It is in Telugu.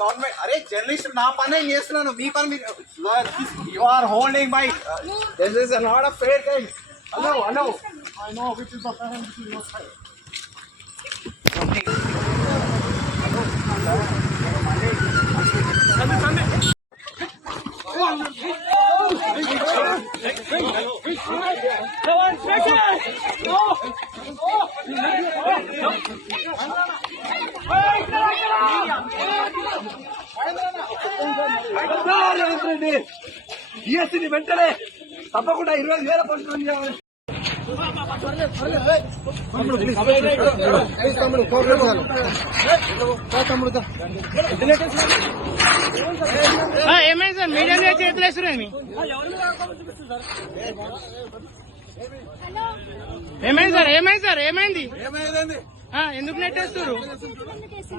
గవర్నమెంట్ అరే జర్నలిస్ట్ నా పని నేను చేస్తున్నాను మీ పని you are holding my this is not a fair thing hello I know which is the fair and which is not fair డిఎస్సీని వెంటనే తప్పకుండా 20,000 పోస్టులు చేయాలి. ఏమైంది సార్ మీడియా చేతులు వేస్తున్నారు ఏమైంది సార్ ఏమైంది ఎందుకు నెట్టేస్తారు